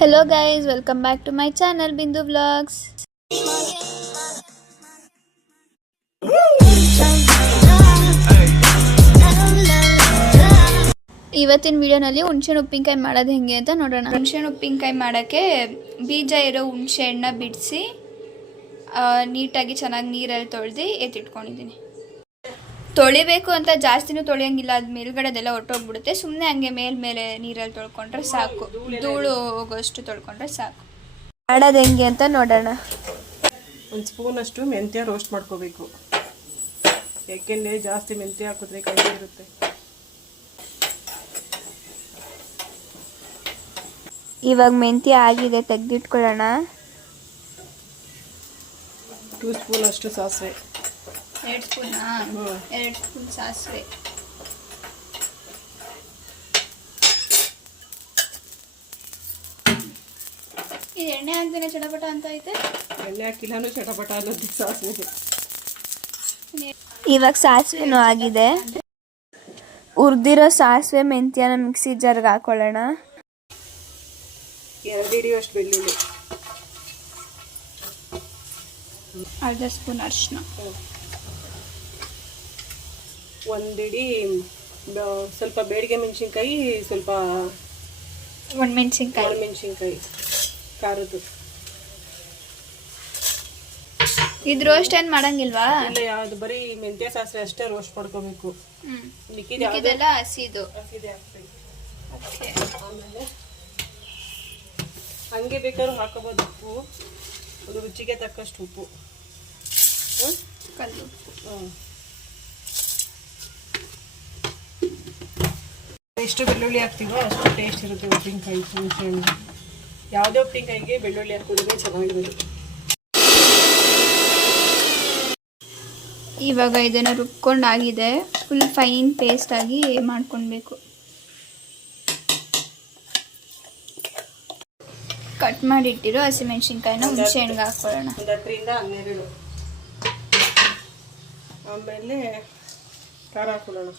Hello guys, welcome back to my channel Bindu Vlogs. ಇವತ್ತಿನ ವಿಡಿಯೋನಲ್ಲಿ ಹುಣಸೆಹಣ್ಣು ಉಪ್ಪಿನಕಾಯಿ ಮಾಡೋದು ಹೆಂಗೆ ಅಂತ ನೋಡೋಣ. ಹುಣಸೆಹಣ್ಣು ಉಪ್ಪಿನಕಾಯಿ ಮಾಡೋಕ್ಕೆ ಬೀಜ ಇರೋ ಹುಣಸೆಹಣ್ಣನ್ನ ಬಿಡಿಸಿ ನೀಟಾಗಿ ಚೆನ್ನಾಗಿ ನೀರಲ್ಲಿ ತೊಳೆದು ಎತ್ತಿಟ್ಕೊಂಡಿದ್ದೀನಿ. ತೊಳಿಬೇಕು ಅಂತ ಜಾಸ್ತಿನೂ ತೊಳೆಯಂಗಿಲ್ಲ, ಅದು ಮೇಲ್ಗಡೆದೆಲ್ಲ ಹೊರಟೋಗ್ಬಿಡುತ್ತೆ. ಸುಮ್ಮನೆ ಹಂಗೆ ಮೇಲೆ ನೀರಲ್ಲಿ ತೊಳ್ಕೊಂಡ್ರೆ ಸಾಕು, ಧೂಳು ಹೋಗೋಷ್ಟು ತೊಳ್ಕೊಂಡ್ರೆ ಸಾಕು. ಮಾಡೋದು ಹೆಂಗೆ ಅಂತ ನೋಡೋಣ. ಒಂದು ಸ್ಪೂನಷ್ಟು ಮೆಂತ್ಯ ರೋಸ್ಟ್ ಮಾಡ್ಕೋಬೇಕು, ಯಾಕೆಂದರೆ ಜಾಸ್ತಿ ಮೆಂತ್ಯ ಹಾಕಿದ್ರೆ ಕೈ ಇರುತ್ತೆ. ಇವಾಗ ಮೆಂತ್ಯ ಆಗಿದೆ, ತೆಗೆದಿಟ್ಕೊಳ್ಳೋಣ. 2 ಸ್ಪೂನಷ್ಟು ಸಾಸಿವೆ, 2 ಸ್ಪೂನಾ? 2 ಸ್ಪೂನ್ ಸಾಸಿವೆ, ಇದು ಎಣ್ಣೆ ಹಾಕ್ದೇನೆ ಚಟಪಟ ಅಂತ ಐತೆ. ಎಣ್ಣೆ ಹಾಕಿಲ್ಲೂ ಚಟಪಟ ಅನ್ನೋದು ಸಾಸಿವೆ. ಇವಾಗ ಸಾಸಿವೆನೂ ಆಗಿದೆ. ಹುರಿದಿರೋ ಸಾಸಿವೆ ಮೆಂತ್ಯನ ಮಿಕ್ಸಿ ಜಾರ್ಗೆ ಹಾಕೊಳ್ಳೋಣ. 2 ಹಿಡಿಯುವಷ್ಟು ಬೆಳ್ಳುಳ್ಳಿ, ಅರ್ಧ ಸ್ಪೂನ್ ಅರಿಶಿನ, 1 ಹಿಡಿ ಸ್ವಲ್ಪ ಬೇಡಿಗೆ ಮೆಣಸಿನ್ಕಾಯಿ, ಸ್ವಲ್ಪ ಒಣಮೆಣಸಿನ್ಕಾಯಿ ಖಾರದ್ದು. ಇದು ರೋಸ್ಟ್ ಏನು ಮಾಡಂಗಿಲ್ವಾ? ಇಲ್ಲ, ಯಾವುದು ಬರೀ ಮೆಂತ್ಯ ಸಾಸಿವೆ ಅಷ್ಟೇ ರೋಸ್ಟ್ ಮಾಡ್ಕೋಬೇಕು. ಮಿಕ್ಕಿದೆಲ್ಲ ಹಸಿದು ಹಾಕ್ಬೇಕು. ಆಮೇಲೆ ಹಂಗೆ ಬೇಕಾದ್ರೂ ಹಾಕೋಬೋದು. ಉಪ್ಪು, ಒಂದು ರುಚಿಗೆ ತಕ್ಕಷ್ಟು ಉಪ್ಪು, ಕಲ್ಲು. ಎಷ್ಟು ಬೆಳ್ಳುಳ್ಳಿ ಹಾಕ್ತೀವೋ ಅಷ್ಟು ಟೇಸ್ಟ್ ಇರುತ್ತೆ ಉಪ್ಪಿನಕಾಯಿ. ಹುಣಸೆಹಣ್ಣು ಯಾವುದೇ ಉಪ್ಪಿನಕಾಯಿಗೆ ಬೆಳ್ಳುಳ್ಳಿ ಹಾಕಿದ್ರೆ ಚೆನ್ನಾಗಿರುತ್ತೆ. ಇವಾಗ ಇದನ್ನು ರುಬ್ಕೊಂಡಾಗಿದೆ, ಫುಲ್ ಫೈನ್ ಪೇಸ್ಟ್ ಆಗಿ ಮಾಡ್ಕೊಳ್ಬೇಕು. ಕಟ್ ಮಾಡಿಟ್ಟಿರೋ ಹಸಿಮೆಣಸಿನ್ಕಾಯಿನ ಹುಣಸೆ ಹಣ್ಣಿಗೆ ಹಾಕೊಳ್ಳೋಣ. 10 ರಿಂದ 12. ಆಮೇಲೆ ಖಾರ ಹಾಕೊಳ್ಳೋಣ,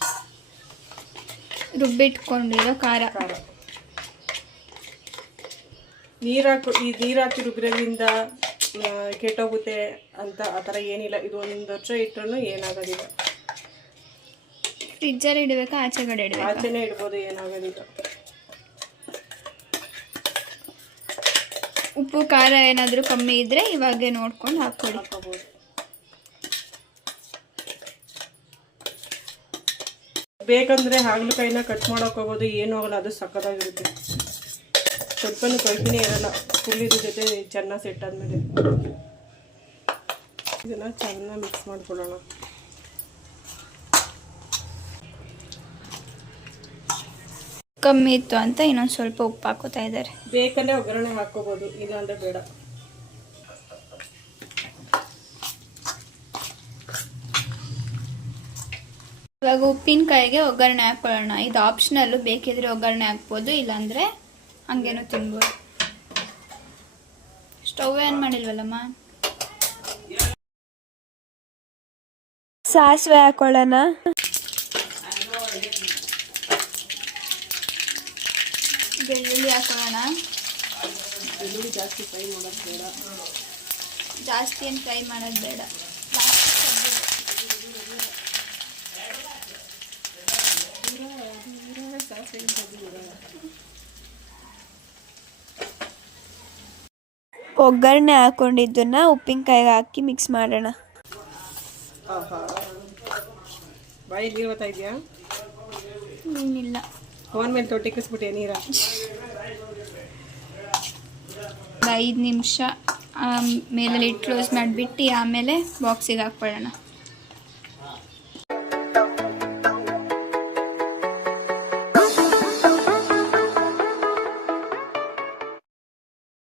ರುಬ್ಬಿಟ್ಕೊಂಡಿರೋ ಖಾರ. ನೀರು ಹಾಕಿ ರುಬ್ಬಿರೋದ್ರಿಂದ ಕೆಟ್ಟೋಗುತ್ತೆ ಅಂತ ಆ ಥರ ಏನಿಲ್ಲ. ಇದು 1 ವರ್ಷ ಇಟ್ಟರೂ ಏನಾಗೋದಿಲ್ಲ. ಫ್ರಿಜ್ಜಲ್ಲಿ ಇಡಬೇಕಾ ಆಚೆಗಡೆ ಇಡಬೇಕಾ? ಆಚೆನೇ ಇಡ್ಬೋದು, ಏನಾಗೋದಿಲ್ಲ. ಉಪ್ಪು ಖಾರ ಏನಾದರೂ ಕಮ್ಮಿ ಇದ್ದರೆ ಇವಾಗೆ ನೋಡ್ಕೊಂಡು ಹಾಕ್ಬೋದು. ಬೇಕಂದರೆ ಹಾಗಲಕಾಯಿನ ಕಟ್ ಮಾಡೋಕ್ಕೋಗ್ಬೋದು, ಏನೂ ಆಗಲ್ಲ, ಅದು ಸಕ್ಕತ್ತಾಗಿರುತ್ತೆ. ಸ್ವಲ್ಪನೂ ಕೊಯ್ಕಿನೇ ಇರಲ್ಲ, ಫುಲ್ ಇದ್ರ ಜೊತೆ ಚೆನ್ನಾಗಿ ಸೆಟ್ ಆದಮೇಲೆ ಇದನ್ನು ಚೆನ್ನಾಗಿ ಮಿಕ್ಸ್ ಮಾಡ್ಕೊಳ್ಳೋಣ. ಕಮ್ಮಿ ಇತ್ತು ಅಂತ ಇನ್ನೊಂದು ಸ್ವಲ್ಪ ಉಪ್ಪು ಹಾಕೋತಾ ಇದ್ದಾರೆ. ಬೇಕಂದರೆ ಒಗ್ಗರಣೆ ಹಾಕ್ಕೋಬೋದು, ಇಲ್ಲಾಂದರೆ ಬೇಡ. ಇವಾಗ ಉಪ್ಪಿನಕಾಯಿಗೆ ಒಗ್ಗರಣೆ ಹಾಕೊಳ್ಳೋಣ. ಇದು ಆಪ್ಷನಲ್ಲು, ಬೇಕಿದ್ರೆ ಒಗ್ಗರಣೆ ಹಾಕ್ಬೋದು, ಇಲ್ಲಾಂದರೆ ಹಂಗೇನು ತಿನ್ಬೋದು. ಸ್ಟವ್ ಏನು ಮಾಡಿಲ್ವಲ್ಲಮ್ಮ. ಸಾಸಿವೆ ಹಾಕೊಳ್ಳೋಣ. ಬೆಳ್ಳುಳ್ಳಿ ಹಾಕೊಳ್ಳೋಣ. ಬೆಳ್ಳುಳ್ಳಿ ಜಾಸ್ತಿ ಫ್ರೈ ಮಾಡೋದು ಬೇಡ, ಜಾಸ್ತಿ ಏನು ಫ್ರೈ ಮಾಡೋದು ಬೇಡ. ಒಗ್ಗರಣೆ ಹಾಕೊಂಡಿದ್ದನ್ನ ಉಪ್ಪಿನಕಾಯಿಗೆ ಹಾಕಿ ಮಿಕ್ಸ್ ಮಾಡೋಣ. ಬಾಯಿ ನೀರು ಬರ್ತಾ ಇದೆಯಾ? ಏನಿಲ್ಲ, ಫೋನ್ ಮೇಲೆ ತೊಟ್ಟಿಕ್ಕಿಸ್ಬಿಟ್ಟೆ ನೀರ. 5 ನಿಮಿಷ ಮೇಲೆ ಲಿಡ್ ಕ್ಲೋಸ್ ಮಾಡಿಬಿಟ್ಟು ಆಮೇಲೆ ಬಾಕ್ಸಿಗೆ ಹಾಕ್ಕೊಳ್ಳೋಣ.